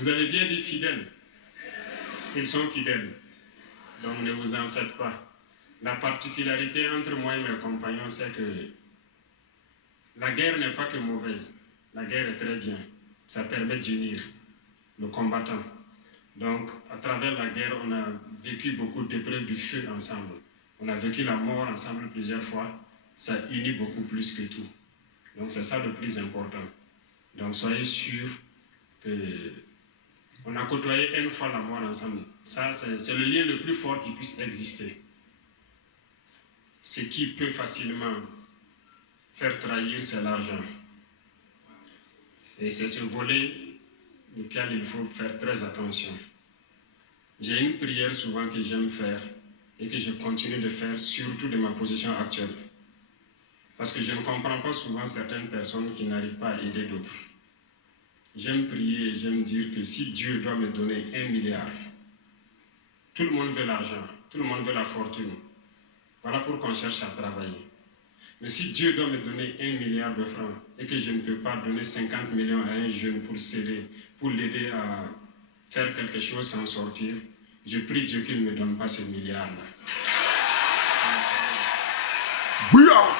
Vous avez bien dit fidèles. Ils sont fidèles. Donc ne vous en faites pas. La particularité entre moi et mes compagnons, c'est que la guerre n'est pas que mauvaise. La guerre est très bien. Ça permet d'unir le combattant. Donc, à travers la guerre, on a vécu beaucoup d'épreuves du feu ensemble. On a vécu la mort ensemble plusieurs fois. Ça unit beaucoup plus que tout. Donc, c'est ça le plus important. Donc, soyez sûrs qu'on a côtoyé une fois la mort ensemble. Ça, c'est le lien le plus fort qui puisse exister. Ce qui peut facilement faire trahir, c'est l'argent. Et c'est ce volet duquel il faut faire très attention. J'ai une prière souvent que j'aime faire et que je continue de faire, surtout de ma position actuelle. Parce que je ne comprends pas souvent certaines personnes qui n'arrivent pas à aider d'autres. J'aime prier et j'aime dire que si Dieu doit me donner 1 milliard, tout le monde veut l'argent, tout le monde veut la fortune. Voilà pourquoi on cherche à travailler. Mais si Dieu doit me donner 1 milliard de francs et que je ne peux pas donner 50 millions à un jeune pour s'aider, pour l'aider à faire quelque chose sans sortir, je prie Dieu qu'il ne me donne pas ce milliard-là. Bouya!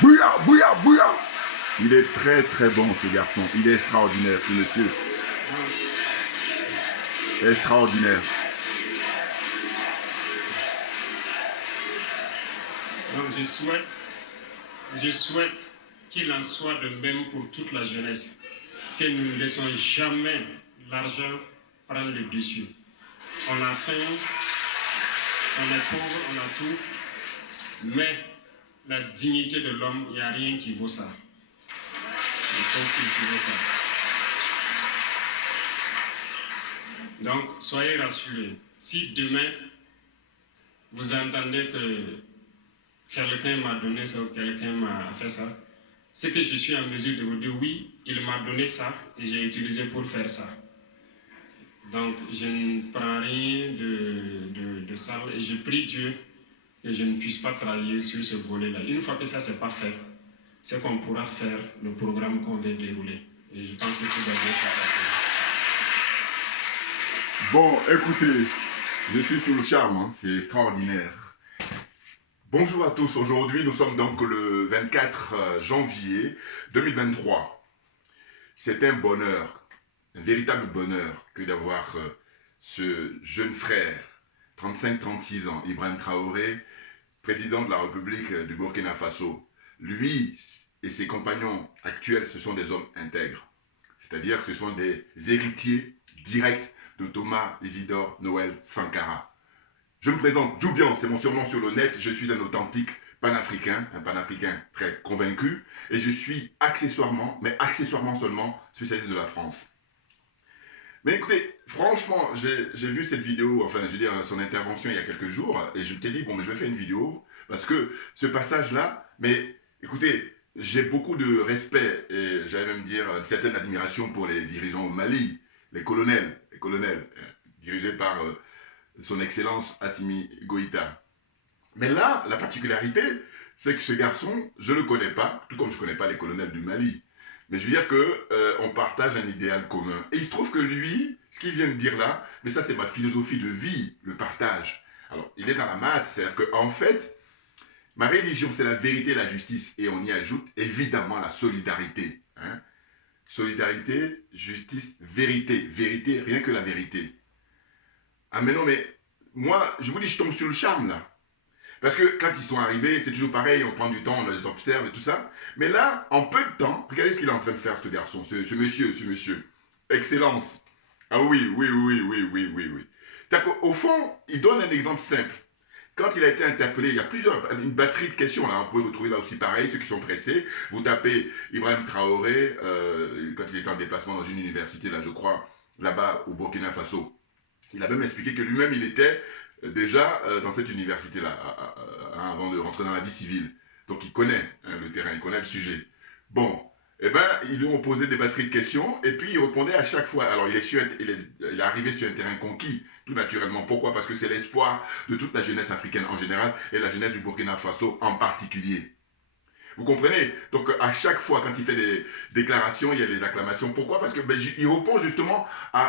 Bouya, bouya, bouya! Il est très très bon ce garçon. Il est extraordinaire ce monsieur. Extraordinaire. Donc je souhaite qu'il en soit de même pour toute la jeunesse, que nous ne laissons jamais l'argent prendre le dessus. On a faim, on est pauvre, on a tout, mais la dignité de l'homme, il n'y a rien qui vaut ça. Il faut cultiver ça. Donc, soyez rassurés. Si demain, vous entendez que quelqu'un m'a donné ça ou quelqu'un m'a fait ça, c'est que je suis en mesure de vous dire oui, il m'a donné ça et j'ai utilisé pour faire ça. Donc, je ne prends rien de sale et je prie Dieu que je ne puisse pas trahir sur ce volet-là. Une fois que ça, c'est pas fait, c'est qu'on pourra faire le programme qu'on veut dérouler. Et je pense que tout va bien se passer. Bon, écoutez, je suis sous le charme, hein, c'est extraordinaire. Bonjour à tous, aujourd'hui nous sommes donc le 24 janvier 2023. C'est un bonheur, un véritable bonheur que d'avoir ce jeune frère, 35-36 ans, Ibrahim Traoré, président de la République du Burkina Faso. Lui et ses compagnons actuels, ce sont des hommes intègres. C'est-à-dire que ce sont des héritiers directs de Thomas Isidore Noël Sankara. Je me présente, Djoubian, c'est mon surnom sur le net, je suis un authentique panafricain, un panafricain très convaincu, et je suis accessoirement, mais accessoirement seulement, spécialiste de la France. Mais écoutez, franchement, j'ai vu cette vidéo, enfin je veux dire son intervention il y a quelques jours, et je t'ai dit, bon, mais je vais faire une vidéo, parce que ce passage-là, mais écoutez, j'ai beaucoup de respect, et j'allais même dire une certaine admiration pour les dirigeants au Mali, les colonels, dirigés par son excellence Assimi Goïta. Mais là, la particularité, c'est que ce garçon, je ne le connais pas, tout comme je ne connais pas les colonels du Mali. Mais je veux dire qu'on partage un idéal commun. Et il se trouve que lui, ce qu'il vient de dire là, mais ça c'est ma philosophie de vie, le partage. Alors, il est dans la maths, c'est-à-dire qu'en fait, ma religion c'est la vérité et la justice. Et on y ajoute évidemment la solidarité. Hein? Solidarité, justice, vérité. Vérité, rien que la vérité. Ah mais non, mais moi, je vous dis, je tombe sur le charme là. Parce que quand ils sont arrivés, c'est toujours pareil, on prend du temps, on les observe et tout ça. Mais là, en peu de temps, regardez ce qu'il est en train de faire, ce garçon, ce monsieur. Excellence. Ah oui. Au fond, il donne un exemple simple. Quand il a été interpellé, il y a une batterie de questions, là, vous pouvez retrouver là aussi pareil, ceux qui sont pressés. Vous tapez Ibrahim Traoré, quand il était en déplacement dans une université, là, je crois, là-bas, au Burkina Faso. Il a même expliqué que lui-même, il était déjà dans cette université-là, avant de rentrer dans la vie civile. Donc il connaît le terrain, il connaît le sujet. Bon, eh ben, ils lui ont posé des batteries de questions, et puis il répondait à chaque fois. Alors il est arrivé sur un terrain conquis, tout naturellement. Pourquoi? Parce que c'est l'espoir de toute la jeunesse africaine en général, et la jeunesse du Burkina Faso en particulier. Vous comprenez? Donc à chaque fois, quand il fait des déclarations, il y a des acclamations. Pourquoi? Parce que il répond justement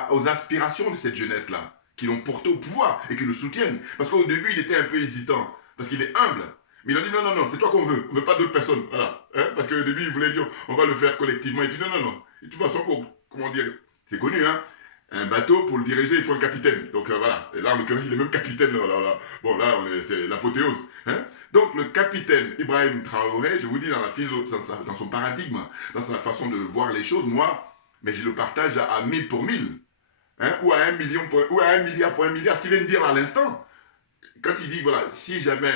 aux aspirations de cette jeunesse-là, qui l'ont porté au pouvoir et qui le soutiennent. Parce qu'au début, il était un peu hésitant, parce qu'il est humble. Mais il a dit non, non, non, c'est toi qu'on veut. On veut pas d'autres personnes. Voilà. Hein? Parce qu'au début, il voulait dire on va le faire collectivement. Il dit non, non, non. Et de toute façon, comment dire, c'est connu, hein? Un bateau, pour le diriger, il faut un capitaine. Donc voilà. Et là, en l'occurrence, il est même capitaine. Là. Bon, là, c'est l'apothéose. Hein? Donc le capitaine Ibrahim Traoré, je vous dis, dans son paradigme, dans sa façon de voir les choses, moi, mais je le partage à 1000 pour 1000. Hein? Ou à 1 million, ou à 1 milliard pour 1 milliard. Ce qu'il vient de dire à l'instant. Quand il dit, voilà, si jamais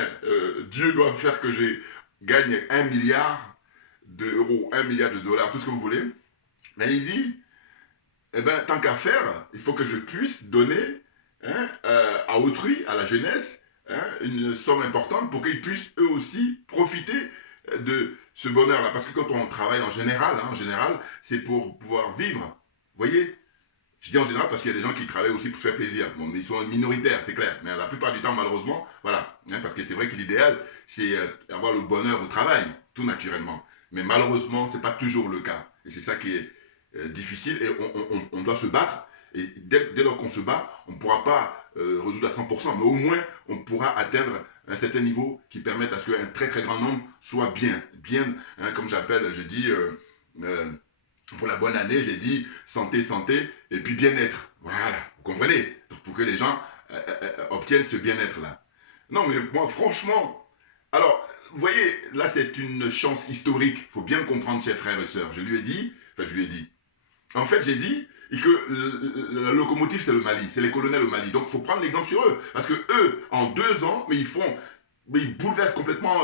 Dieu doit faire que je gagne 1 milliard d'euros, 1 milliard de dollars, tout ce que vous voulez, mais il dit, eh ben, tant qu'à faire, il faut que je puisse donner à autrui, à la jeunesse, une somme importante pour qu'ils puissent eux aussi profiter de ce bonheur-là. Parce que quand on travaille en général, c'est pour pouvoir vivre. Vous voyez? Je dis en général parce qu'il y a des gens qui travaillent aussi pour se faire plaisir. Bon, mais ils sont minoritaires, c'est clair. Mais la plupart du temps, malheureusement, voilà. Parce que c'est vrai que l'idéal, c'est avoir le bonheur au travail, tout naturellement. Mais malheureusement, ce n'est pas toujours le cas. Et c'est ça qui est difficile. Et on doit se battre. Et dès lors qu'on se bat, on ne pourra pas résoudre à 100%. Mais au moins, on pourra atteindre un certain niveau qui permette à ce qu'un très très grand nombre soit bien. Bien, hein, comme j'appelle, je dis... pour la bonne année, j'ai dit santé, santé, et puis bien-être. Voilà, vous comprenez? Donc, pour que les gens obtiennent ce bien-être-là. Non, mais moi, franchement, alors, vous voyez, là, c'est une chance historique. Il faut bien le comprendre, chers frères et sœurs. Je lui ai dit. En fait, j'ai dit que la locomotive, c'est le Mali. C'est les colonels au Mali. Donc, il faut prendre l'exemple sur eux. Parce que eux, en 2 ans, mais ils bouleversent complètement,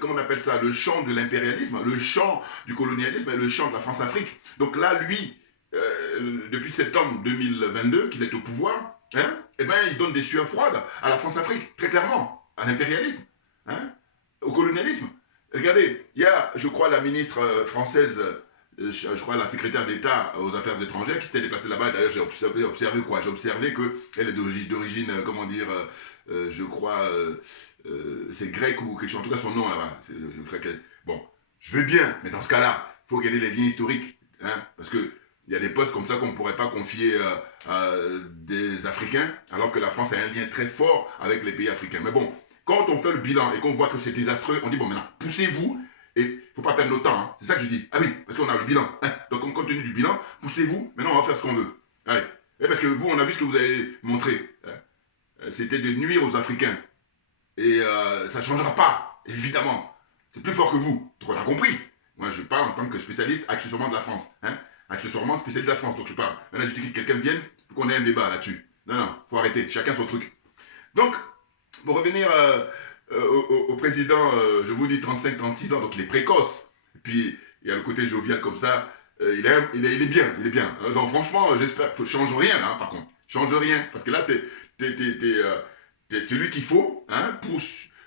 comment on appelle ça, le champ de l'impérialisme, le champ du colonialisme et le champ de la France-Afrique. Donc là, lui, depuis septembre 2022, qu'il est au pouvoir, hein, eh ben, il donne des sueurs froides à la France-Afrique, très clairement, à l'impérialisme, hein, au colonialisme. Regardez, il y a, je crois, la ministre française, je crois la secrétaire d'État aux affaires étrangères qui s'était déplacée là-bas. D'ailleurs, j'ai observé quoi? J'ai observé qu'elle est d'origine, comment dire, je crois... c'est grec ou quelque chose, en tout cas son nom là-bas. Bon, je veux bien, mais dans ce cas-là, il faut regarder les liens historiques. Hein, parce qu'il y a des postes comme ça qu'on ne pourrait pas confier à des Africains, alors que la France a un lien très fort avec les pays africains. Mais bon, quand on fait le bilan et qu'on voit que c'est désastreux, on dit bon, maintenant, poussez-vous, et il ne faut pas perdre notre temps. Hein, c'est ça que je dis. Ah oui, parce qu'on a le bilan. Hein, donc, compte tenu du bilan, poussez-vous, maintenant on va faire ce qu'on veut. Allez. Et parce que vous, on a vu ce que vous avez montré. Hein, c'était de nuire aux Africains. Et ça ne changera pas, évidemment. C'est plus fort que vous. Donc on a compris. Moi, je parle en tant que spécialiste accessoirement de la France. Hein, accessoirement spécialiste de la France. Donc je parle. Maintenant, je dis que quelqu'un vienne pour qu'on ait un débat là-dessus. Non, non, faut arrêter. Chacun son truc. Donc, pour revenir au président, je vous dis 35-36 ans, donc il est précoce. Et puis, il y a le côté jovial comme ça. Il est bien, il est bien. Donc franchement, j'espère qu'il ne change rien, hein, par contre. Change rien. Parce que là, c'est celui qu'il faut, hein, pour,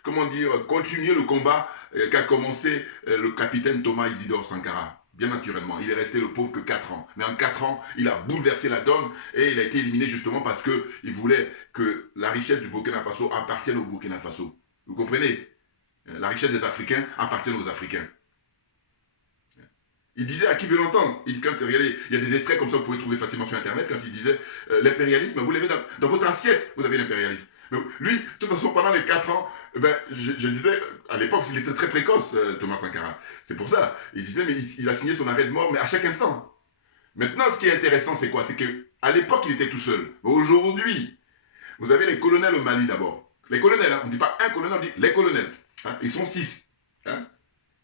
comment dire, continuer le combat qu'a commencé le capitaine Thomas Isidore Sankara. Bien naturellement, il est resté le pauvre que 4 ans. Mais en 4 ans, il a bouleversé la donne et il a été éliminé justement parce qu'il voulait que la richesse du Burkina Faso appartienne au Burkina Faso. Vous comprenez? La richesse des Africains appartient aux Africains. Il disait, à qui veut l'entendre? Regardez, il y a des extraits comme ça, vous pouvez trouver facilement sur Internet, quand il disait l'impérialisme, vous l'avez dans votre assiette, vous avez l'impérialisme. Mais lui, de toute façon, pendant les 4 ans, je disais, à l'époque, il était très précoce, Thomas Sankara. C'est pour ça. Il disait, mais il a signé son arrêt de mort, mais à chaque instant. Maintenant, ce qui est intéressant, c'est quoi? C'est qu'à l'époque, il était tout seul. Mais aujourd'hui, vous avez les colonels au Mali d'abord. Les colonels, hein, on ne dit pas un colonel, on dit les colonels. Hein, ils sont 6. Hein,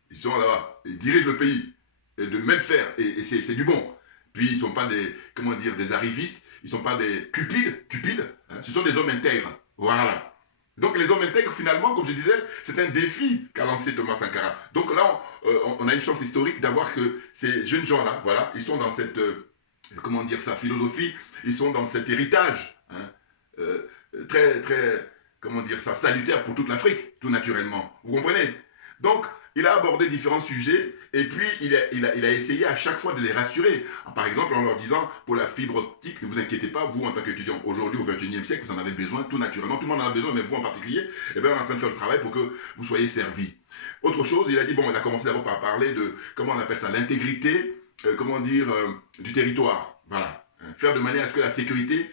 ils sont là-bas. Ils dirigent le pays. Et de main de fer. Et c'est du bon. Puis, ils ne sont pas des, comment dire, des arrivistes. Ils ne sont pas des cupides. Hein, ce sont des hommes intègres. Voilà. Donc les hommes intègres, finalement, comme je disais, c'est un défi qu'a lancé Thomas Sankara. Donc là, on a une chance historique d'avoir que ces jeunes gens-là, voilà, ils sont dans cette, comment dire ça, philosophie, ils sont dans cet héritage, hein, très, très, comment dire ça, salutaire pour toute l'Afrique, tout naturellement. Vous comprenez? Donc, il a abordé différents sujets et puis il a essayé à chaque fois de les rassurer. Par exemple, en leur disant, pour la fibre optique, ne vous inquiétez pas, vous en tant qu'étudiant, aujourd'hui au XXIe siècle, vous en avez besoin tout naturellement, tout le monde en a besoin, mais vous en particulier, eh bien, on est en train de faire le travail pour que vous soyez servis. Autre chose, il a dit, bon, il a commencé d'abord par parler de, comment on appelle ça, l'intégrité, du territoire. Voilà. Faire de manière à ce que la sécurité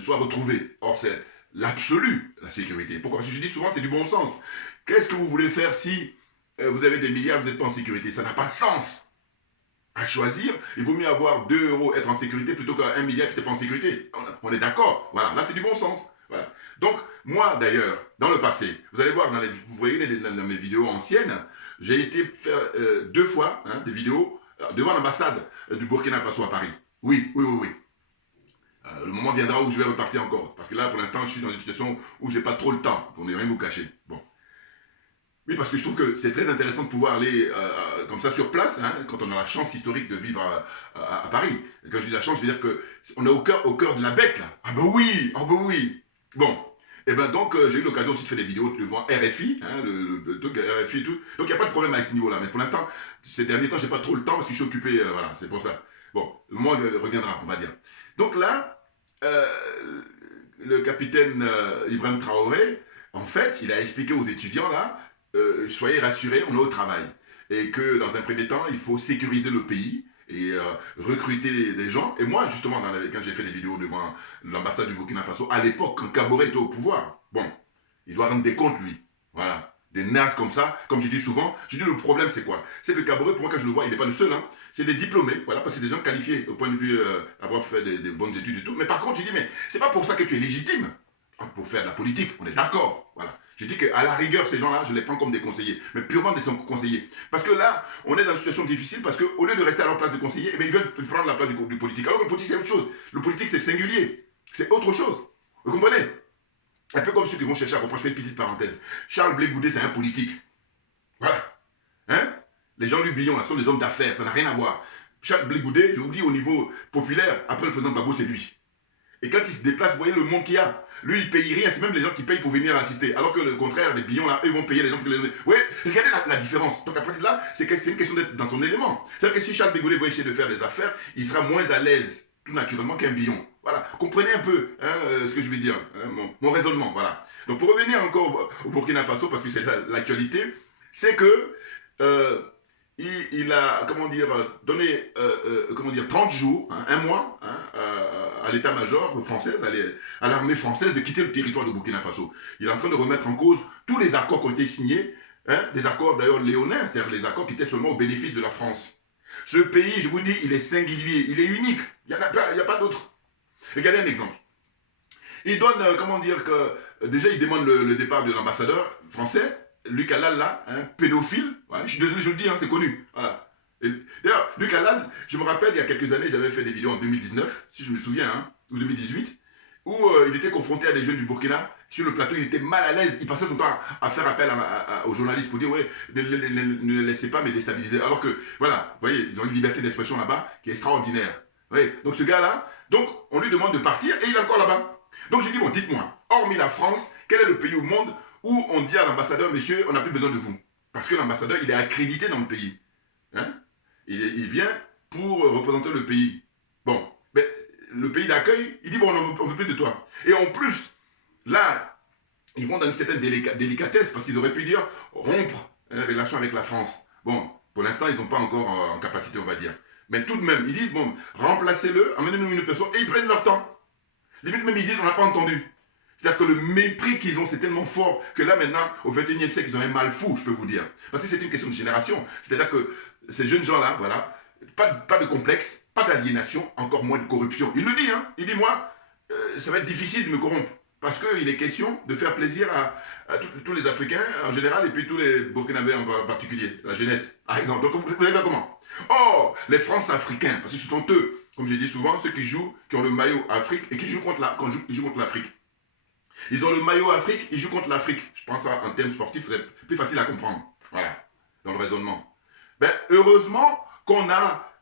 soit retrouvée. Or, c'est l'absolu, la sécurité. Pourquoi? Parce que je dis souvent, c'est du bon sens. Qu'est-ce que vous voulez faire si vous avez des milliards, vous n'êtes pas en sécurité? Ça n'a pas de sens. À choisir, il vaut mieux avoir 2 euros, être en sécurité, plutôt qu'un milliard qui n'était pas en sécurité. On est d'accord. Voilà, là c'est du bon sens. Voilà. Donc, moi d'ailleurs, dans le passé, vous allez voir, vous voyez dans mes vidéos anciennes, j'ai été faire 2 fois des vidéos devant l'ambassade du Burkina Faso à Paris. Oui. Le moment viendra où je vais repartir encore. Parce que là, pour l'instant, je suis dans une situation où j'ai pas trop le temps, pour ne rien vous cacher. Bon. Oui, parce que je trouve que c'est très intéressant de pouvoir aller comme ça sur place, quand on a la chance historique de vivre à Paris. Et quand je dis la chance, je veux dire qu'on est au cœur de la bête, là. Ah ben oui. Bon. Et ben donc, j'ai eu l'occasion aussi de faire des vidéos devant RFI, le truc RFI et tout. Donc, il n'y a pas de problème avec ce niveau-là. Mais pour l'instant, ces derniers temps, j'ai pas trop le temps parce que je suis occupé, voilà, c'est pour ça. Bon, le moment reviendra, on va dire. Donc là, le capitaine Ibrahim Traoré, en fait, il a expliqué aux étudiants, là, soyez rassurés, on est au travail. Et que dans un premier temps, il faut sécuriser le pays et recruter des gens. Et moi, justement, quand j'ai fait des vidéos devant l'ambassade du Burkina Faso, à l'époque, quand Kaboré était au pouvoir, bon, il doit rendre des comptes, lui. Voilà. Des nazes comme ça, comme je dis souvent. Je dis le problème, c'est quoi? C'est que Kaboré, pour moi, quand je le vois, il n'est pas le seul. C'est des diplômés, voilà, parce que c'est des gens qualifiés au point de vue avoir fait des bonnes études et tout. Mais par contre, je dis, mais c'est pas pour ça que tu es légitime pour faire de la politique. On est d'accord, voilà. Je dis qu'à la rigueur, ces gens-là, je les prends comme des conseillers, mais purement des conseillers. Parce que là, on est dans une situation difficile parce qu'au lieu de rester à leur place de conseiller, eh bien, ils veulent prendre la place du politique. Alors que le politique, c'est autre chose. Le politique, c'est singulier. C'est autre chose. Vous comprenez? Un peu comme ceux qui vont chercher à comprendre. Je fais une petite parenthèse. Charles Blé Goudé, c'est un politique. Voilà. Les gens du Billon, là, sont des hommes d'affaires. Ça n'a rien à voir. Charles Blé Goudé, je vous dis, au niveau populaire, après le président Gbagbo, c'est lui. Et quand il se déplace, vous voyez le monde qu'il y a. Lui, il paye rien, c'est même les gens qui payent pour venir assister. Alors que le contraire, les Billons, là, eux vont payer les gens pour les... Oui, regardez la différence. Donc après là, c'est une question d'être dans son élément. C'est-à-dire que si Charles Blé va essayer de faire des affaires, il sera moins à l'aise, tout naturellement, qu'un Billon. Voilà, comprenez un peu ce que je veux dire, mon raisonnement, voilà. Donc pour revenir encore au Burkina Faso, parce que c'est l'actualité, c'est que il a, donné 30 jours, un mois, à l'état-major français, à l'armée française de quitter le territoire de Burkina Faso. Il est en train de remettre en cause tous les accords qui ont été signés, des accords d'ailleurs léonins, c'est-à-dire les accords qui étaient seulement au bénéfice de la France. Ce pays, je vous dis, il est singulier, il est unique, il n'y a pas d'autre. Regardez un exemple. Il donne, déjà il demande le départ de l'ambassadeur français, Luc Halal là, pédophile, voilà, je suis désolé, je le dis, c'est connu. Voilà. D'ailleurs, Luc Halal, je me rappelle, il y a quelques années, j'avais fait des vidéos en 2019, si je me souviens, ou 2018, où il était confronté à des jeunes du Burkina. Sur le plateau, il était mal à l'aise, il passait son temps à faire appel aux journalistes pour dire, ouais, ne les laissez pas me déstabiliser. Alors que, voilà, vous voyez, ils ont une liberté d'expression là-bas qui est extraordinaire. Vous voyez, donc ce gars-là, donc on lui demande de partir et il est encore là-bas. Donc je dis, bon, dites-moi, hormis la France, quel est le pays au monde où on dit à l'ambassadeur, monsieur, on n'a plus besoin de vous? Parce que l'ambassadeur, il est accrédité dans le pays. Il vient pour représenter le pays. Bon, mais le pays d'accueil, il dit, bon, on ne veut plus de toi. Et en plus, là, ils vont dans une certaine délicatesse parce qu'ils auraient pu dire rompre une relation avec la France. Bon, pour l'instant, ils n'ont pas encore en capacité, on va dire. Mais tout de même, ils disent, bon, remplacez-le, emmenez-nous une personne, et ils prennent leur temps. Limite même, ils disent, on n'a pas entendu. C'est-à-dire que le mépris qu'ils ont, c'est tellement fort que là, maintenant, au XXIe siècle, ils ont un mal fou, je peux vous dire. Parce que c'est une question de génération. C'est-à-dire que ces jeunes gens-là, voilà, pas de complexe, pas d'aliénation, encore moins de corruption. Il le dit, il dit, moi, ça va être difficile de me corrompre. Parce qu'il est question de faire plaisir à tous les Africains en général et puis tous les Burkinabés en particulier, la jeunesse, par exemple. Donc, vous allez faire comment? Oh, les France-Africains, parce que ce sont eux, comme je dis souvent, ceux qui ont le maillot Afrique et qui jouent contre l'Afrique. Ils ont le maillot Afrique, ils jouent contre l'Afrique. Je pense en termes sportifs, c'est plus facile à comprendre. Voilà, dans le raisonnement. Ben, heureusement qu'on a,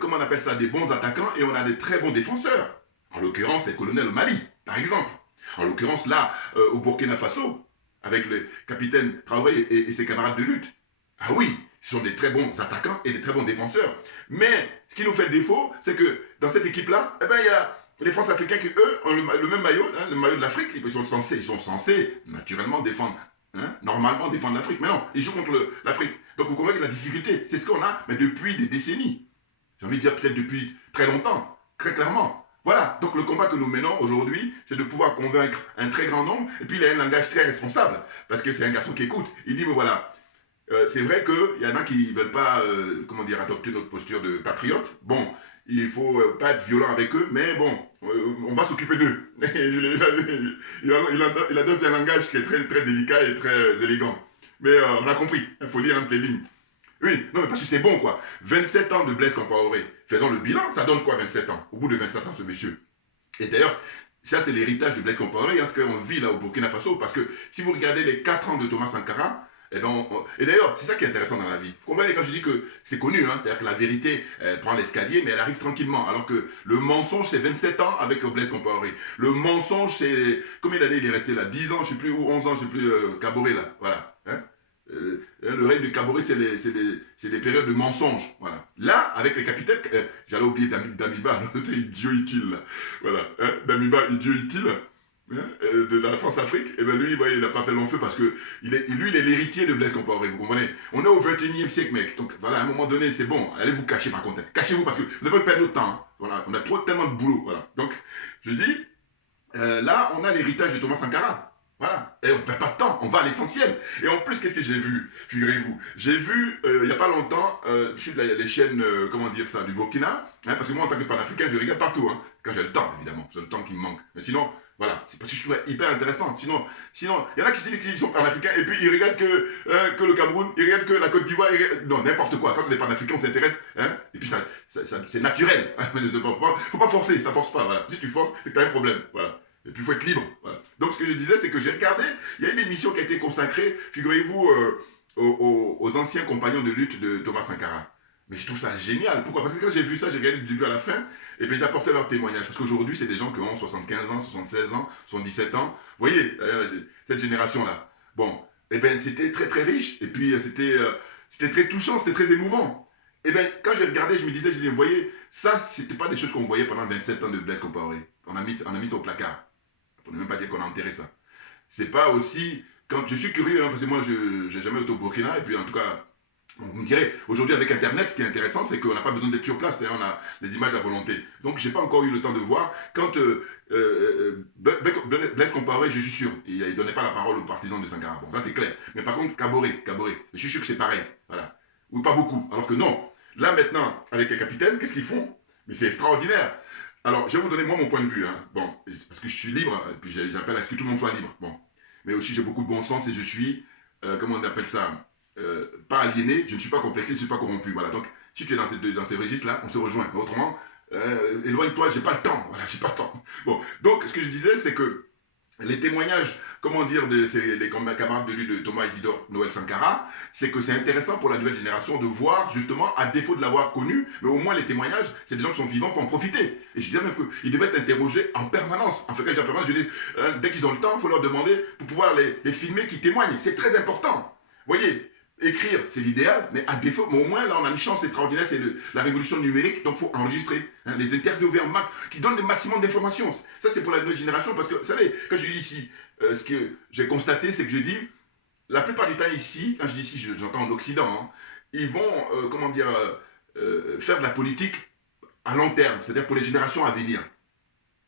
comment on appelle ça, des bons attaquants et on a des très bons défenseurs. En l'occurrence, les colonels au Mali, par exemple. En l'occurrence, là, au Burkina Faso, avec le capitaine Traoré et ses camarades de lutte. Ah oui, ce sont des très bons attaquants et des très bons défenseurs. Mais ce qui nous fait défaut, c'est que dans cette équipe-là, eh ben, il y a les France-Africains qui, eux, ont le même maillot, hein, le maillot de l'Afrique. Ils sont censés naturellement défendre, hein, normalement défendre l'Afrique. Mais non, ils jouent contre l'Afrique. Donc vous comprenez que la difficulté, c'est ce qu'on a, mais depuis des décennies. J'ai envie de dire peut-être depuis très longtemps, très clairement. Voilà, donc le combat que nous menons aujourd'hui, c'est de pouvoir convaincre un très grand nombre, et puis il a un langage très responsable, parce que c'est un garçon qui écoute. Il dit, mais voilà, c'est vrai qu'il y en a qui ne veulent pas, comment dire, adopter notre posture de patriote. Bon, il ne faut pas être violent avec eux, mais bon, on va s'occuper d'eux. Il adopte un langage qui est très, très délicat et très élégant. Mais on a compris, il faut lire entre les lignes. Oui, non, mais parce que c'est bon, quoi. 27 ans de Blaise Compaoré. Faisons le bilan, ça donne quoi, 27 ans? Au bout de 27 ans, ce monsieur. Et d'ailleurs, ça, c'est l'héritage de Blaise Compaoré, hein, ce qu'on vit là au Burkina Faso, parce que si vous regardez les 4 ans de Thomas Sankara, et, et d'ailleurs, c'est ça qui est intéressant dans la vie. Vous comprenez quand je dis que c'est connu, hein, c'est-à-dire que la vérité prend l'escalier, mais elle arrive tranquillement. Alors que le mensonge, c'est 27 ans avec Blaise Compaoré. Le mensonge, c'est... Combien d'années il est resté là? 10 ans, je ne sais plus, ou 11 ans, je ne sais plus, Caboret là. Voilà. Hein, le règne de Caboret, c'est des périodes de mensonges. Voilà. Là, avec les capitaines, j'allais oublier Damiba, notre idiot utile. Là. Voilà. Hein, Damiba, idiot utile. Hein, de la France-Afrique, et bien lui, voyez, il n'a pas fait long feu parce que lui, il est l'héritier de Blaise Compaoré, vous comprenez? On est au 21e siècle, mec. Donc voilà, à un moment donné, c'est bon. Allez vous cacher par contre. Cachez-vous parce que vous n'avez pas perdre notre temps. Hein. Voilà, on a tellement de boulot. Voilà. Donc, je dis, là, on a l'héritage de Thomas Sankara. Voilà. Et on ne perd pas de temps, on va à l'essentiel. Et en plus, qu'est-ce que j'ai vu? Figurez-vous, j'ai vu, il n'y a pas longtemps, sur les chaînes, comment dire ça, du Burkina, hein, parce que moi, en tant que panafricain, je regarde partout, hein, quand j'ai le temps, évidemment, c'est le temps qui me manque. Mais sinon, voilà, c'est parce que je trouve ça hyper intéressant. Sinon, il y en a qui se disent qu'ils sont panafricains, et puis ils regardent que le Cameroun, ils regardent que la Côte d'Ivoire, non, n'importe quoi. Quand on est panafricain, on s'intéresse, hein, et puis ça c'est naturel. Faut pas forcer, ça force pas, voilà. Si tu forces, c'est que tu as un problème, voilà. Et puis il faut être libre. Voilà. Donc ce que je disais, c'est que j'ai regardé, il y a une émission qui a été consacrée, figurez-vous, aux anciens compagnons de lutte de Thomas Sankara. Mais je trouve ça génial. Pourquoi? Parce que quand j'ai vu ça, j'ai regardé du début à la fin, et bien ils apportaient leur témoignage. Parce qu'aujourd'hui, c'est des gens qui ont 75 ans, 76 ans, 77 ans. Vous voyez, cette génération-là. Bon, et bien c'était très très riche, et puis c'était très touchant, c'était très émouvant. Et bien quand j'ai regardé, je me disais, vous voyez, ça, c'était pas des choses qu'on voyait pendant 27 ans de Blaise Compaoré. On a mis ça au placard. Pour ne même pas dire qu'on a enterré ça. C'est pas aussi... Quand je suis curieux, hein, parce que moi, je n'ai jamais été au Burkina, et puis en tout cas, vous me direz, aujourd'hui avec Internet, ce qui est intéressant, c'est qu'on n'a pas besoin d'être sur place, hein, on a les images à volonté. Donc, j'ai pas encore eu le temps de voir. Quand Blaise Compaoré, je suis sûr, il ne donnait pas la parole aux partisans de Sankara. Bon, là, c'est clair. Mais par contre, Caboret, je suis sûr que c'est pareil. Voilà. Ou pas beaucoup. Alors que non. Là, maintenant, avec les capitaines, qu'est-ce qu'ils font? Mais c'est extraordinaire. Alors, je vais vous donner moi mon point de vue. Hein. Bon, parce que je suis libre, et puis j'appelle à ce que tout le monde soit libre. Bon. Mais aussi, j'ai beaucoup de bon sens et je suis, comment on appelle ça, pas aliéné, je ne suis pas complexé, je ne suis pas corrompu. Voilà. Donc, si tu es dans ces registres-là, on se rejoint. Mais autrement, éloigne-toi, j'ai pas le temps. Voilà, j'ai pas le temps. Bon, donc, ce que je disais, c'est que les témoignages, comment dire, les camarades de lui, de Thomas Isidore Noël Sankara, c'est que c'est intéressant pour la nouvelle génération de voir, justement, à défaut de l'avoir connu, mais au moins les témoignages, c'est des gens qui sont vivants, il faut en profiter. Et je disais même qu'ils devaient être interrogés en permanence. En fait, quand j'ai en permanence, je dis, dès qu'ils ont le temps, il faut leur demander pour pouvoir les filmer, qui témoignent. C'est très important. Vous voyez, écrire, c'est l'idéal, mais à défaut, mais au moins, là, on a une chance extraordinaire, c'est la révolution numérique, donc il faut enregistrer, hein, les interviewer en max, qui donnent le maximum d'informations. Ça, c'est pour la nouvelle génération, parce que, vous savez, quand je dis ici, ce que j'ai constaté, c'est que je dis, la plupart du temps ici, quand je dis ici, j'entends en Occident, hein, ils vont, comment dire, faire de la politique à long terme, c'est-à-dire pour les générations à venir.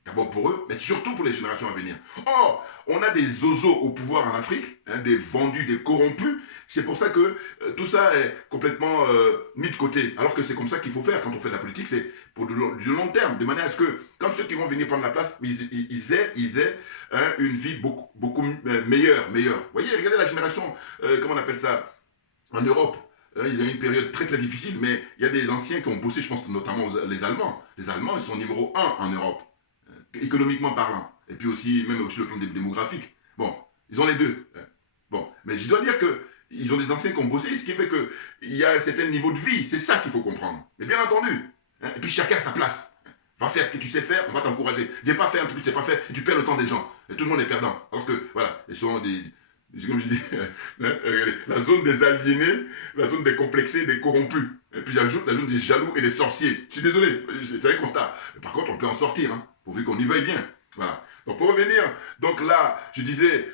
D'abord pour eux, mais surtout pour les générations à venir. Or, on a des zozos au pouvoir en Afrique, hein, des vendus, des corrompus. C'est pour ça que tout ça est complètement mis de côté. Alors que c'est comme ça qu'il faut faire quand on fait de la politique, c'est pour du long terme, de manière à ce que, comme ceux qui vont venir prendre la place, ils aient hein, une vie beaucoup meilleure. Vous voyez, regardez la génération, comment on appelle ça, en Europe. Ils ont eu une période très très difficile, mais il y a des anciens qui ont bossé, je pense notamment les Allemands. Les Allemands, ils sont numéro 1 en Europe, économiquement parlant, et puis aussi, même sur le plan démographique. Bon, ils ont les deux. Bon, mais je dois dire que ils ont des anciens qui ont bossé, ce qui fait qu'il y a un certain niveau de vie, c'est ça qu'il faut comprendre. Mais bien entendu, hein, et puis chacun a sa place. Va faire ce que tu sais faire, on va t'encourager. Viens pas faire un truc que tu sais pas faire, et tu perds le temps des gens. Et tout le monde est perdant. Alors que, voilà, ils sont Comme je dis, regardez, la zone des aliénés, la zone des complexés, des corrompus. Et puis j'ajoute la zone des jaloux et des sorciers. Je suis désolé, c'est un constat. Mais par contre, on peut en sortir, hein, pourvu qu'on y veuille bien. Voilà. Donc pour revenir, donc là, je disais,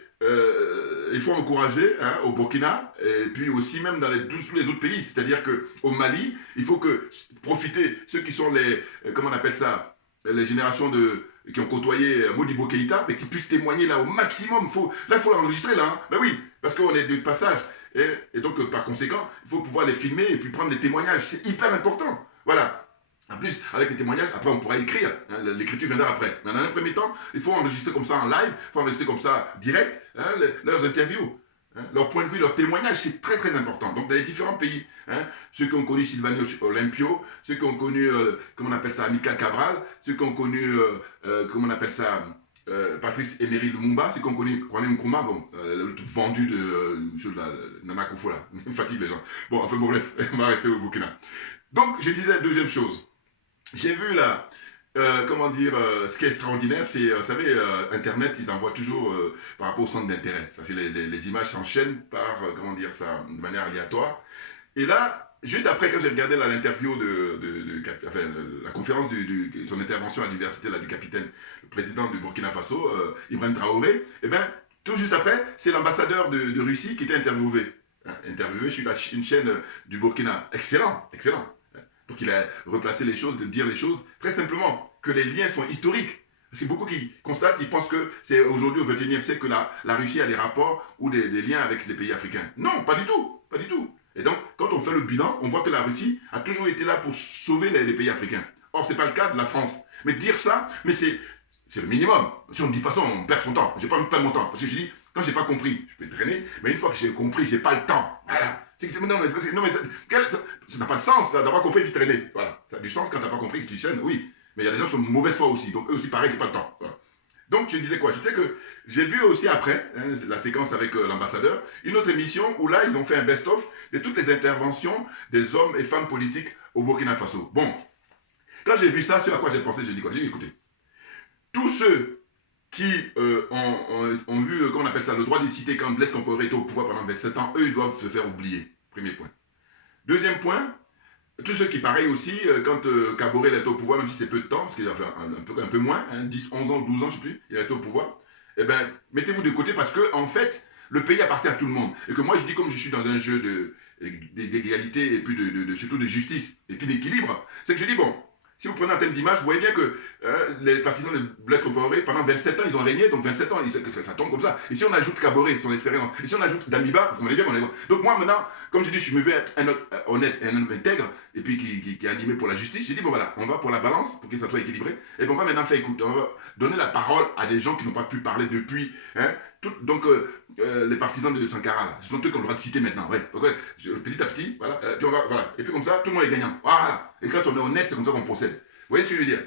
il faut encourager hein, au Burkina, et puis aussi même dans tous les autres pays. C'est-à-dire qu'au Mali, il faut que profiter, ceux qui sont les, comment on appelle ça, les générations qui ont côtoyé Modibo Keïta, mais qui puissent témoigner là au maximum. Là, il faut l'enregistrer là. Hein. Ben oui, parce qu'on est de passage. Et donc, par conséquent, il faut pouvoir les filmer et puis prendre des témoignages. C'est hyper important. Voilà. En plus, avec les témoignages, après on pourra écrire. Hein, l'écriture viendra après. Mais dans un premier temps, il faut enregistrer comme ça en live, il faut enregistrer comme ça direct hein, leurs interviews. Hein, leur point de vue, leur témoignage, c'est très très important. Donc dans les différents pays, hein, ceux qui ont connu Sylvanio Olympio, ceux qui ont connu, comment on appelle ça, Amical Cabral, ceux qui ont connu, comment on appelle ça, Patrice Emery Lumumba, ceux qui ont connu Kwame Nkrumah, bon, le vendu de Nana Akufo là, fatigue les gens. Bon, enfin bon bref, on va rester au Burkina. Donc je disais, deuxième chose. J'ai vu là, comment dire, ce qui est extraordinaire, c'est, vous savez, Internet, ils envoient toujours par rapport au centre d'intérêt. Parce que les images s'enchaînent par, comment dire ça, de manière aléatoire. Et là, juste après, quand j'ai regardé l'interview enfin, la conférence son intervention à l'université du capitaine, le président du Burkina Faso, Ibrahim Traoré, et bien, tout juste après, c'est l'ambassadeur de Russie qui était interviewé. Interviewé sur une chaîne du Burkina. Excellent, excellent. Donc il a replacé les choses, de dire les choses très simplement, que les liens sont historiques. C'est beaucoup qui constatent, ils pensent que c'est aujourd'hui au XXIe siècle que la Russie a des rapports ou des liens avec les pays africains. Non, pas du tout, pas du tout. Et donc, quand on fait le bilan, on voit que la Russie a toujours été là pour sauver les pays africains. Or, ce n'est pas le cas de la France. Mais dire ça, mais c'est le minimum. Si on ne dit pas ça, on perd son temps. J'ai pas mon temps. Parce que je dis, quand j'ai pas compris, je peux traîner, mais une fois que j'ai compris, j'ai pas le temps. Voilà. Non, mais ça n'a pas de sens d'avoir compris et puis traîner. Voilà. Ça a du sens quand t'as pas compris que tu chaînes, oui. Mais il y a des gens qui sont de mauvaise foi aussi. Donc eux aussi, pareil, j'ai pas le temps. Voilà. Donc je disais quoi? Je disais que j'ai vu aussi après, hein, la séquence avec l'ambassadeur, une autre émission où là, ils ont fait un best-of de toutes les interventions des hommes et femmes politiques au Burkina Faso. Bon, quand j'ai vu ça, ce à quoi j'ai pensé, j'ai dit quoi? J'ai dit, écoutez, tous ceux qui ont vu, comment on appelle ça, le droit de citer quand Blaise Compaoré était au pouvoir pendant 27 ans, eux, ils doivent se faire oublier. Premier point. Deuxième point, tous ceux qui, pareil aussi, quand Kaboré était au pouvoir, même si c'est peu de temps, parce qu'il a fait un peu moins, hein, 10, 11 ans, 12 ans, je ne sais plus, il est resté au pouvoir, eh bien, mettez-vous de côté parce que, en fait, le pays appartient à tout le monde. Et que moi, je dis, comme je suis dans un jeu d'égalité et puis surtout de justice et puis d'équilibre, c'est que je dis, bon, si vous prenez un thème d'image, vous voyez bien que les partisans de Blaise Compaoré, pendant 27 ans, ils ont régné, donc 27 ans, ça tombe comme ça. Et si on ajoute Kaboré, son expérience, et si on ajoute Damiba, vous comprenez bien qu'on est... Donc moi, maintenant, comme je dis, je me veux être un homme honnête et un homme intègre, et puis qui est animé pour la justice, j'ai dit, bon voilà, on va pour la balance, pour que ça soit équilibré, et bien on va maintenant faire écouter, on va donner la parole à des gens qui n'ont pas pu parler depuis, hein, donc les partisans de Sankara, là, ce sont eux qu'on doit citer maintenant, ouais. Donc, petit à petit, voilà, puis on va, voilà, et puis comme ça, tout le monde est gagnant, voilà. Et quand on est honnête, c'est comme ça qu'on procède. Vous voyez ce que je veux dire?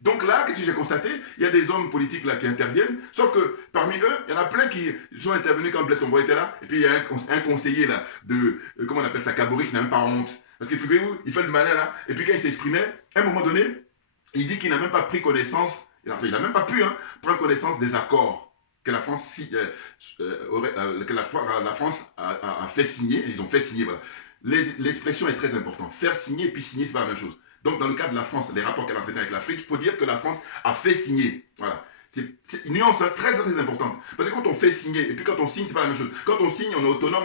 Donc là, qu'est-ce que j'ai constaté? Il y a des hommes politiques là qui interviennent, sauf que parmi eux, il y en a plein qui sont intervenus quand Blaise Compaoré était là, et puis il y a un conseiller là, comment on appelle ça, Kaboré, qui n'a même pas honte. Parce que figurez-vous, il fait le malin là, et puis quand il s'exprimait, à un moment donné, il dit qu'il n'a même pas pris connaissance, enfin il n'a même pas pu prendre connaissance des accords que la France, la France a fait signer, ils ont fait signer, voilà. L'expression est très importante. Faire signer et puis signer, c'est pas la même chose. Donc, dans le cas de la France, les rapports qu'elle a traités avec l'Afrique, il faut dire que la France a fait signer. Voilà. C'est une nuance très, très importante. Parce que quand on fait signer, et puis quand on signe, c'est pas la même chose. Quand on signe, on est autonome,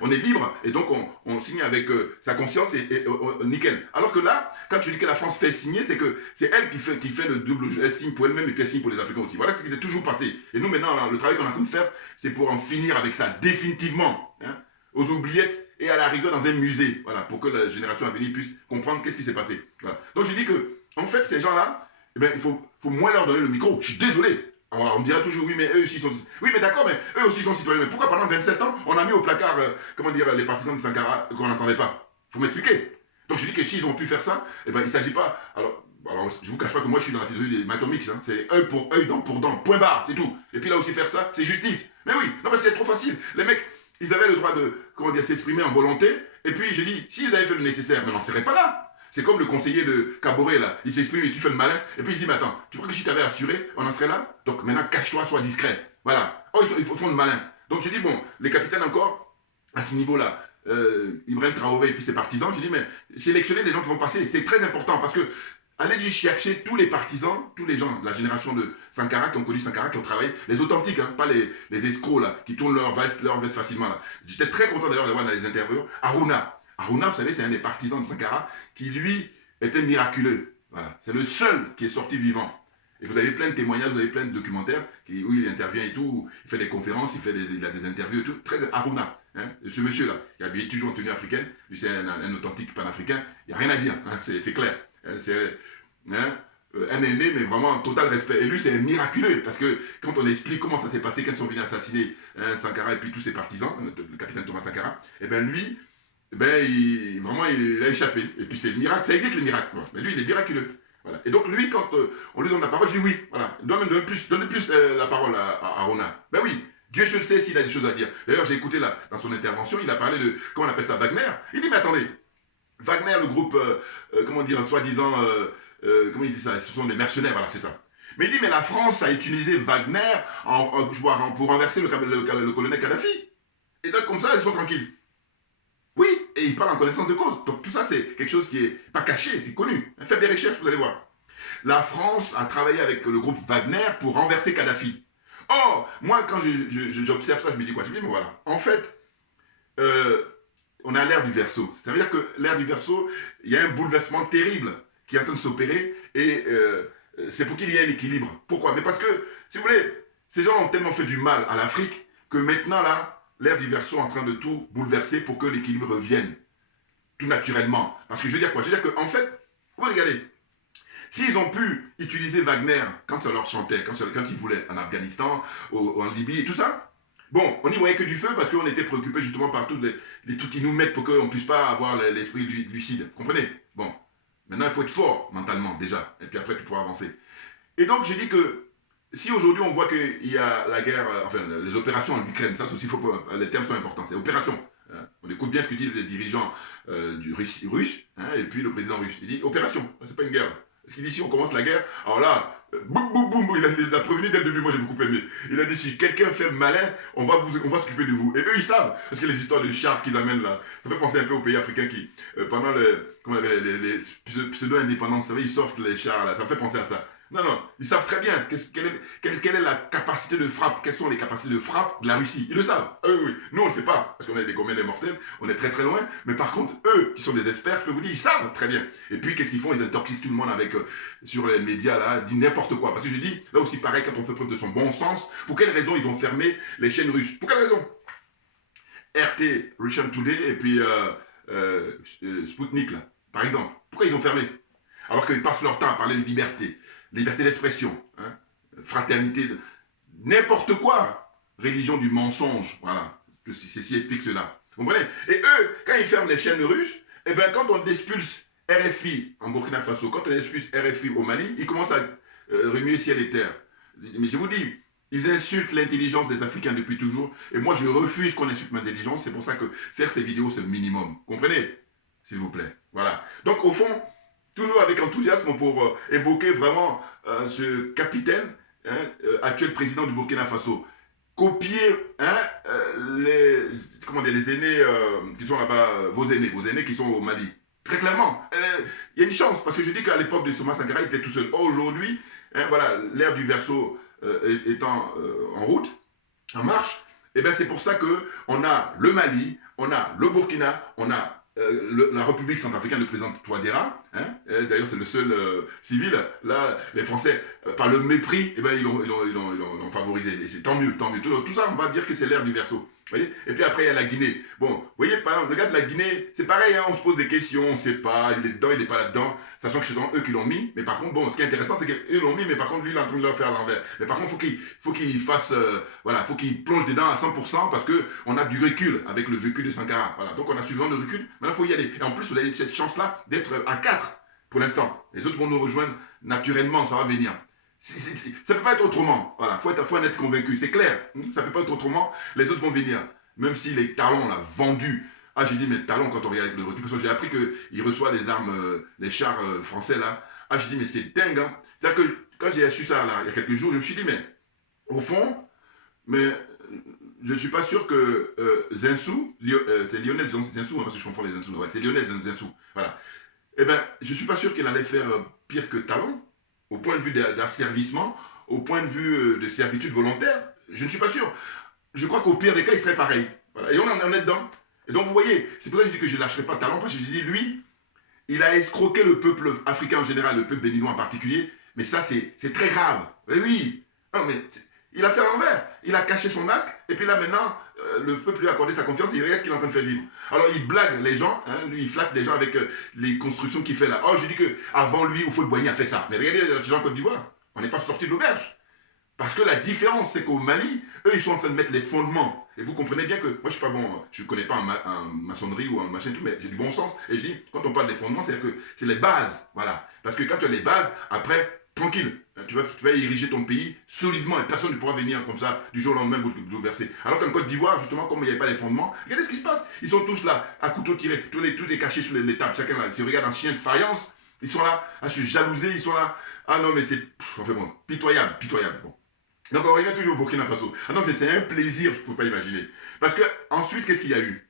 on est libre, et donc on signe avec sa conscience et nickel. Alors que là, quand je dis que la France fait signer, c'est que c'est elle qui fait le double jeu. Elle signe pour elle-même et puis elle signe pour les Africains aussi. Voilà ce qui s'est toujours passé. Et nous, maintenant, là, le travail qu'on est en train de faire, c'est pour en finir avec ça définitivement. Hein, aux oubliettes et à la rigueur dans un musée, voilà, pour que la génération à venir puisse comprendre qu'est-ce qui s'est passé. Voilà. Donc je dis que, en fait, ces gens-là, eh ben, il faut moins leur donner le micro. Je suis désolé. Alors, on me dira toujours, oui, mais eux aussi sont... Oui, mais d'accord, mais eux aussi sont citoyens. Mais pourquoi pendant 27 ans, on a mis au placard, comment dire, les partisans de Sankara qu'on n'entendait pas? Il faut m'expliquer. Donc je dis que s'ils ont pu faire ça, eh ben, il ne s'agit pas... Alors, je vous cache pas que moi, je suis dans la philosophie des Matomix. Hein. C'est œil pour œil, dent pour dent. Point barre, c'est tout. Et puis là aussi, faire ça, c'est justice. Mais oui, non, parce que c'est trop facile. Les mecs... Ils avaient le droit de, comment dire, s'exprimer en volonté. Et puis, je dis, s'ils avaient fait le nécessaire, mais on n'en serait pas là. C'est comme le conseiller de Kaboré, là. Il s'exprime et tu fais le malin. Et puis, je dis, mais attends, tu crois que si tu avais assuré, on en serait là? Donc, maintenant, cache-toi, sois discret. Voilà. Oh, ils font le malin. Donc j'ai dit, bon, les capitaines encore, à ce niveau-là, Ibrahim Traoré et puis ses partisans, j'ai dit, mais sélectionnez les gens qui vont passer. C'est très important parce que allez chercher tous les partisans, tous les gens de la génération de Sankara qui ont connu Sankara, qui ont travaillé, les authentiques, hein, pas les escrocs là, qui tournent leur veste facilement là. J'étais très content d'ailleurs d'avoir dans les interviews Aruna. Aruna, vous savez, c'est un des partisans de Sankara qui lui était miraculeux. Voilà, c'est le seul qui est sorti vivant. Et vous avez plein de témoignages, vous avez plein de documentaires où il intervient et tout, il fait des conférences, il a des interviews et tout. Très Aruna, hein, ce monsieur-là, qui habille toujours en tenue africaine, lui c'est un authentique panafricain, il n'y a rien à dire, hein, c'est clair. C'est un aîné, mais vraiment un total respect. Et lui, c'est miraculeux, parce que quand on explique comment ça s'est passé, quand ils sont venus assassiner Sankara et puis tous ses partisans, le capitaine Thomas Sankara, et bien lui, vraiment, il a échappé. Et puis c'est le miracle, ça existe les miracles, mais lui, il est miraculeux. Voilà. Et donc lui, quand on lui donne la parole, je dis oui, voilà, donne plus la parole à Rona. Ben oui, Dieu seul sait s'il a des choses à dire. D'ailleurs, j'ai écouté là, dans son intervention, il a parlé de, comment on appelle ça, Wagner. Il dit, mais attendez, Wagner, le groupe, comment dire, soi-disant, comment il dit ça, ce sont des mercenaires, voilà, c'est ça. Mais il dit, mais la France a utilisé Wagner pour renverser le colonel Kadhafi. Et donc, comme ça, ils sont tranquilles. Oui, et il parle en connaissance de cause. Donc tout ça, c'est quelque chose qui n'est pas caché, c'est connu. Faites des recherches, vous allez voir. La France a travaillé avec le groupe Wagner pour renverser Kadhafi. Or, moi, quand j'observe ça, je me dis quoi? Je me dis, mais voilà, en fait, on est à l'ère du Verseau. C'est-à-dire que l'ère du Verseau, il y a un bouleversement terrible qui est en train de s'opérer et c'est pour qu'il y ait un équilibre. Pourquoi? Mais parce que, si vous voulez, ces gens ont tellement fait du mal à l'Afrique que maintenant, là, l'ère du Verseau est en train de tout bouleverser pour que l'équilibre revienne, tout naturellement. Parce que je veux dire quoi? Je veux dire qu'en fait, vous regardez, s'ils ont pu utiliser Wagner quand ça leur chantait, quand ils voulaient, en Afghanistan, en Libye et tout ça, bon, on n'y voyait que du feu parce qu'on était préoccupés justement par tous les trucs qui nous mettent pour qu'on ne puisse pas avoir l'esprit lucide. Vous comprenez? Bon, maintenant il faut être fort mentalement déjà, et puis après tu pourras avancer. Et donc j'ai dit que si aujourd'hui on voit qu'il y a la guerre, enfin les opérations en Ukraine, ça aussi, les termes sont importants, c'est opération. Hein. On écoute bien ce que disent les dirigeants du russe, hein, et puis le président russe. Il dit opération, c'est pas une guerre. Parce qu'il dit si on commence la guerre, alors là, boum boum boum, il a prévenu dès le début, moi j'ai beaucoup aimé. Il a dit si quelqu'un fait malin, on va s'occuper de vous. Et eux ils savent, parce que les histoires de chars qu'ils amènent là, ça fait penser un peu aux pays africains qui, pendant les pseudo-indépendances, vous savez, ils sortent les chars là, ça me fait penser à ça. Non, non, ils savent très bien quelle est la capacité de frappe, quelles sont les capacités de frappe de la Russie. Ils le savent. Eux, oui. Nous, on ne le sait pas, parce qu'on a des combien des mortels, on est très très loin. Mais par contre, eux, qui sont des experts, je peux vous dire, ils savent très bien. Et puis, qu'est-ce qu'ils font? Ils intoxiquent tout le monde avec, sur les médias, là, disent n'importe quoi. Parce que je dis, là aussi, pareil, quand on fait preuve de son bon sens, pour quelle raison ils ont fermé les chaînes russes? Pour quelle raison? RT, Russian Today, et puis Sputnik, là, par exemple. Pourquoi ils ont fermé? Alors qu'ils passent leur temps à parler de liberté d'expression, hein, fraternité, n'importe quoi, religion du mensonge, voilà, ceci explique cela. Vous comprenez? Et eux, quand ils ferment les chaînes russes, eh bien, quand on expulse RFI en Burkina Faso, quand on expulse RFI au Mali, ils commencent à remuer ciel et terre. Mais je vous dis, ils insultent l'intelligence des Africains depuis toujours, et moi je refuse qu'on insulte ma intelligence, c'est pour ça que faire ces vidéos, c'est le minimum. Comprenez? S'il vous plaît. Voilà. Donc, au fond, toujours avec enthousiasme pour évoquer vraiment ce capitaine, hein, actuel président du Burkina Faso. Copier hein, les aînés qui sont là-bas, vos aînés qui sont au Mali. Très clairement, il y a une chance, parce que je dis qu'à l'époque de Thomas Sankara, il était tout seul. Aujourd'hui, hein, voilà, l'ère du Verseau étant en route, en marche, et bien c'est pour ça qu'on a le Mali, on a le Burkina, on a la République centrafricaine, le président Touadéra, hein, d'ailleurs c'est le seul civil, là les Français, par le mépris, eh ben, ils l'ont favorisé, et c'est tant mieux, tant mieux. Tout ça, on va dire que c'est l'ère du Verseau. Voyez. Et puis après, il y a la Guinée. Bon, vous voyez, par exemple, le gars de la Guinée, c'est pareil, hein, on se pose des questions, on ne sait pas, il est dedans, il n'est pas là-dedans, sachant que ce sont eux qui l'ont mis, mais par contre, bon, ce qui est intéressant, c'est qu'eux l'ont mis, mais par contre, lui, il est en train de leur faire à l'envers. Mais par contre, faut qu'il fasse, voilà, faut qu'il plonge dedans à 100%, parce qu'on a du recul avec le vécu de Sankara. Voilà, donc on a suffisamment de recul, maintenant, il faut y aller. Et en plus, vous avez cette chance-là d'être à 4 pour l'instant. Les autres vont nous rejoindre naturellement, ça va venir. Ça ne peut pas être autrement. Voilà, faut en être convaincu, c'est clair. Ça ne peut pas être autrement, les autres vont venir. Même si les talons, on l'a vendu. Ah, j'ai dit, mais talons, quand on regarde le recul, parce que j'ai appris qu'il reçoit les armes, les chars français, là. Ah, j'ai dit, mais c'est dingue, hein. C'est-à-dire que quand j'ai su ça, là, il y a quelques jours, je me suis dit, mais, au fond, mais je ne suis pas sûr que Zinsou, c'est Lionel Zinsou, hein, parce que je confonds les Zinsou, ouais, c'est Lionel Zinsou, voilà. Eh bien, je ne suis pas sûr qu'il allait faire pire que Talon, au point de vue d'asservissement, au point de vue de servitude volontaire. Je ne suis pas sûr. Je crois qu'au pire des cas, il serait pareil. Voilà. Et on est dedans. Et donc, vous voyez, c'est pour ça que je dis que je ne lâcherai pas Talon, parce que je dis, lui, il a escroqué le peuple africain en général, le peuple béninois en particulier, mais ça, c'est très grave. Et oui, non, mais il a fait à l'envers. Il a caché son masque, et puis là, maintenant, le peuple lui a accordé sa confiance, et il regarde ce qu'il est en train de faire vivre. Alors, il blague les gens, hein, lui, il flatte les gens avec les constructions qu'il fait là. Oh, je dis qu'avant lui, Houphouët-Boigny a fait ça. Mais regardez, les gens en Côte d'Ivoire, on n'est pas sorti de l'auberge. Parce que la différence, c'est qu'au Mali, eux, ils sont en train de mettre les fondements. Et vous comprenez bien que, moi, je suis pas bon, je ne connais pas en maçonnerie ou en machin et tout, mais j'ai du bon sens. Et je dis, quand on parle des fondements, c'est-à-dire que c'est les bases, voilà. Parce que quand tu as les bases, après, tranquille, tu vas ériger ton pays solidement et personne ne pourra venir comme ça du jour au lendemain bouleverser. Alors qu'en Côte d'Ivoire, justement, comme il n'y avait pas les fondements, regardez ce qui se passe. Ils sont tous là, à couteau tiré, tout est caché sur les tables, chacun là. Ils se regardent en chien de faïence, ils sont là à se jalouser, ils sont là. Ah non, mais c'est, enfin bon, pitoyable, pitoyable. Bon. Donc on revient toujours au Burkina Faso. Ah non, mais c'est un plaisir, je ne peux pas imaginer. Parce que ensuite, qu'est-ce qu'il y a eu?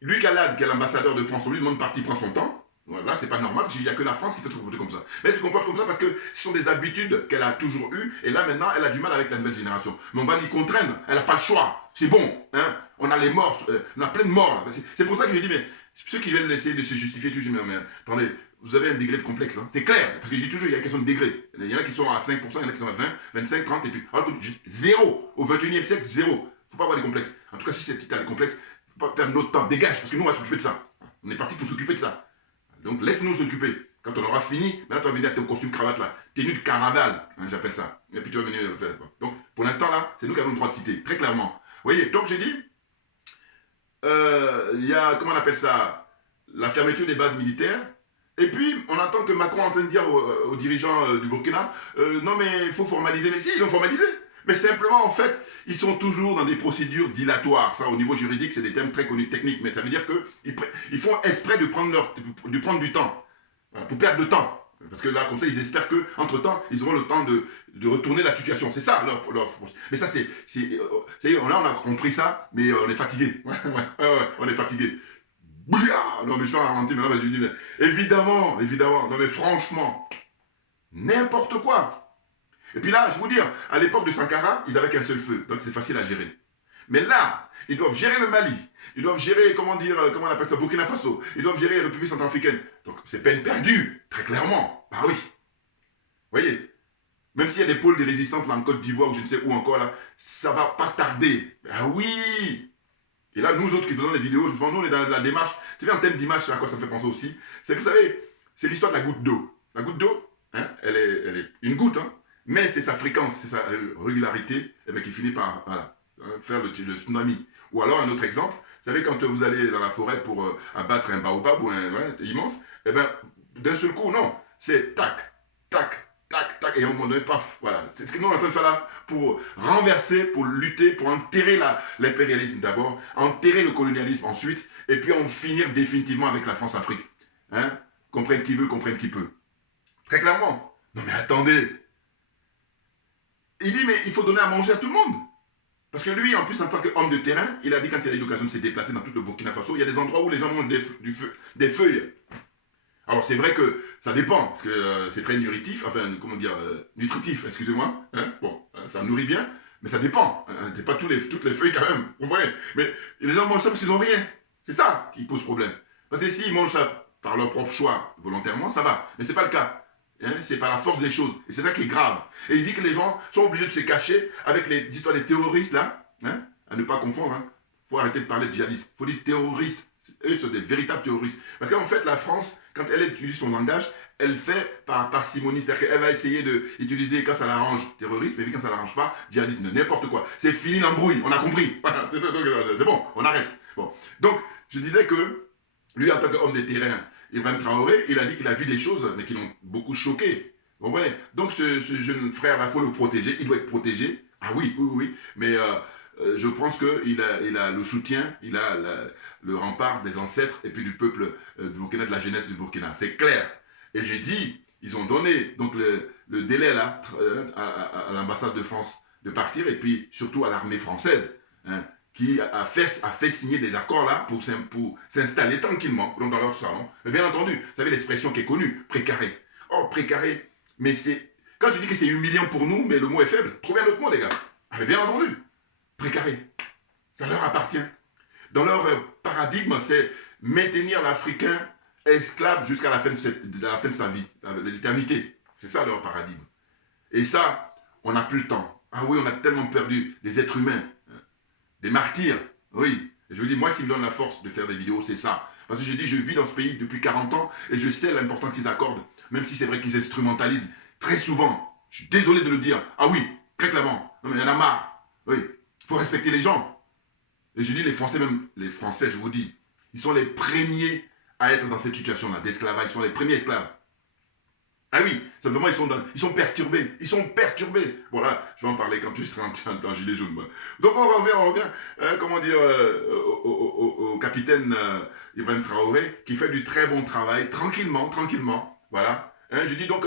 Luc Alad, qui est l'ambassadeur de France, on lui demande parti, prend son temps. Voilà, c'est pas normal, parce qu'il n'y a que la France qui peut se comporter comme ça. Mais elle se comporte comme ça parce que ce sont des habitudes qu'elle a toujours eues, et là maintenant, elle a du mal avec la nouvelle génération. Mais on va l'y contraindre, elle n'a pas le choix. C'est bon, hein. On a les morts, on a plein de morts. C'est pour ça que je dis, mais ceux qui viennent essayer de se justifier, tu dis, mais attendez, vous avez un degré de complexe, hein. C'est clair, parce que je dis toujours, il y a une question de degré. Il y en a qui sont à 5%, il y en a qui sont à 20, 25, 30, et puis, alors que zéro, au 21e siècle, zéro. Il ne faut pas avoir des complexes. En tout cas, si tu as des complexes, il ne faut pas perdre notre temps, dégage, parce que nous, on va s'occuper de ça. On est parti pour s'occuper de ça. Donc, laisse-nous s'occuper. Quand on aura fini, maintenant, tu vas venir avec ton costume cravate là, tenue de carnaval, hein, j'appelle ça. Et puis, tu vas venir faire. Donc, pour l'instant, là, c'est nous qui avons le droit de citer, très clairement. Vous voyez, donc j'ai dit, il y a, comment on appelle ça, la fermeture des bases militaires. Et puis, on entend que Macron est en train de dire aux dirigeants du Burkina, non mais il faut formaliser. Mais si, ils ont formalisé. Mais simplement, en fait, ils sont toujours dans des procédures dilatoires. Ça, au niveau juridique, c'est des termes très connus, techniques. Mais ça veut dire qu'ils font exprès de prendre du temps. Voilà, pour perdre de temps. Parce que là, comme ça, ils espèrent qu'entre-temps, ils auront le temps de retourner la situation. C'est ça, leur force. Mais ça, là, on a compris ça, mais on est fatigué. Ouais, on est fatigué. Non, mais je suis en ralenti, mais là, je lui dis, mais évidemment, non, mais franchement, n'importe quoi. Et puis là, je vous dire, à l'époque de Sankara, ils avaient qu'un seul feu, donc c'est facile à gérer. Mais là, ils doivent gérer le Mali, ils doivent gérer, comment on appelle ça, Burkina Faso, ils doivent gérer la République centrafricaine. Donc c'est peine perdue, très clairement. Bah oui. Vous voyez, même s'il y a des pôles de résistance là en Côte d'Ivoire ou je ne sais où encore là, ça va pas tarder. Ah oui. Et là, nous autres qui faisons les vidéos, nous on est dans la démarche. Tu sais, en termes d'image, à quoi ça me fait penser aussi, c'est que vous savez, c'est l'histoire de la goutte d'eau. La goutte d'eau, hein, elle est une goutte, hein, mais c'est sa fréquence, c'est sa régularité, et bien, qui finit par voilà, faire le tsunami. Ou alors, un autre exemple, vous savez, quand vous allez dans la forêt pour abattre un baobab ou un immense, et bien, d'un seul coup, non, c'est tac, tac, tac, tac, et à un moment donné, paf, voilà. C'est ce que nous on est en train de faire là, pour renverser, pour lutter, pour enterrer l'impérialisme d'abord, enterrer le colonialisme ensuite, et puis en finir définitivement avec la France-Afrique. Hein? Comprenne qui veut, comprenne qui peut. Très clairement. Non mais attendez. Il dit, mais il faut donner à manger à tout le monde. Parce que lui, en plus, en tant qu'homme de terrain, il a dit quand il a eu l'occasion de se déplacer dans tout le Burkina Faso, il y a des endroits où les gens mangent des feuilles. Alors c'est vrai que ça dépend, parce que c'est très nutritif, nutritif, excusez-moi. Hein, bon, ça nourrit bien, mais ça dépend. Hein, c'est pas toutes les feuilles quand même, vous comprenez. Mais les gens mangent ça parce qu'ils n'ont rien. C'est ça qui pose problème. Parce que s'ils mangent ça par leur propre choix, volontairement, ça va. Mais c'est pas le cas. Hein, c'est par la force des choses. Et c'est ça qui est grave. Et il dit que les gens sont obligés de se cacher avec les histoires des terroristes là, hein, à ne pas confondre. Hein. Faut arrêter de parler de djihadisme. Faut dire terroristes. Eux sont des véritables terroristes. Parce qu'en fait, la France, quand elle utilise son langage, elle fait par parcimonie. C'est-à-dire qu'elle va essayer d'utiliser quand ça l'arrange terroriste, mais quand ça l'arrange pas, djihadisme, n'importe quoi. C'est fini l'embrouille, on a compris. C'est bon, on arrête. Bon. Donc, je disais que lui, en tant qu'homme de terrain, Ibrahim Traoré, il a dit qu'il a vu des choses, mais qui l'ont beaucoup choqué. Vous comprenez? Donc, ce jeune frère, il faut le protéger, il doit être protégé. Ah oui, mais je pense qu'il a le soutien, il a le rempart des ancêtres et puis du peuple du Burkina, de la jeunesse du Burkina. C'est clair. Et j'ai dit, ils ont donné donc le délai là à l'ambassade de France de partir et puis surtout à l'armée française hein, qui a fait signer des accords là pour s'installer tranquillement dans leur salon. Mais bien entendu, vous savez l'expression qui est connue, précaré. Oh, précaré, mais c'est... Quand je dis que c'est humiliant pour nous, mais le mot est faible, trouvez un autre mot, les gars. Ah, mais bien entendu, précaré. Ça leur appartient. Dans leur paradigme, c'est maintenir l'Africain esclave jusqu'à la fin de sa vie, de l'éternité. C'est ça leur paradigme. Et ça, on n'a plus le temps. Ah oui, on a tellement perdu des êtres humains, des martyrs. Oui, et je vous dis, moi, ce qui me donne la force de faire des vidéos, c'est ça. Parce que je dis, je vis dans ce pays depuis 40 ans et je sais l'importance qu'ils accordent, même si c'est vrai qu'ils instrumentalisent très souvent. Je suis désolé de le dire. Ah oui, très clairement. Non mais il y en a marre. Oui, il faut respecter les gens. Et je dis les Français, même les Français, je vous dis, ils sont les premiers à être dans cette situation-là, d'esclavage. Ils sont les premiers esclaves. Ah oui, simplement ils sont perturbés. Ils sont perturbés. Bon là, je vais en parler quand tu seras en gilet jaune. Moi. Donc on revient, comment dire, au capitaine Ibrahim Traoré, qui fait du très bon travail, tranquillement, voilà. Hein, je dis donc,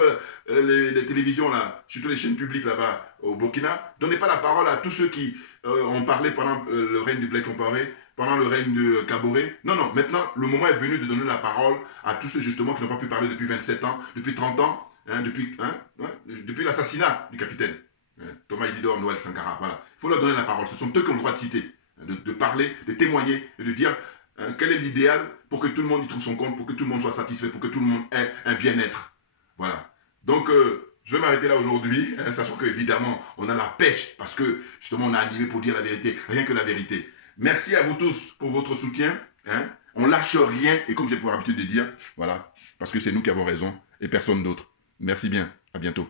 les télévisions là, surtout les chaînes publiques là-bas au Burkina, donnez pas la parole à tous ceux qui ont parlé pendant le règne du Blaise Compaoré, pendant le règne de Kaboré. Non, non, maintenant, le moment est venu de donner la parole à tous ceux justement qui n'ont pas pu parler depuis 27 ans, depuis 30 ans, depuis l'assassinat du capitaine Thomas Isidore Noël Sankara. Voilà. Il faut leur donner la parole. Ce sont eux qui ont le droit de citer, de parler, de témoigner et de dire quel est l'idéal pour que tout le monde y trouve son compte, pour que tout le monde soit satisfait, pour que tout le monde ait un bien-être. Voilà. Donc, je vais m'arrêter là aujourd'hui, sachant qu'évidemment, on a la pêche, parce que justement, on a animé pour dire la vérité, rien que la vérité. Merci à vous tous pour votre soutien. Hein. On lâche rien, et comme j'ai pour habitude de dire, voilà, parce que c'est nous qui avons raison, et personne d'autre. Merci bien, à bientôt.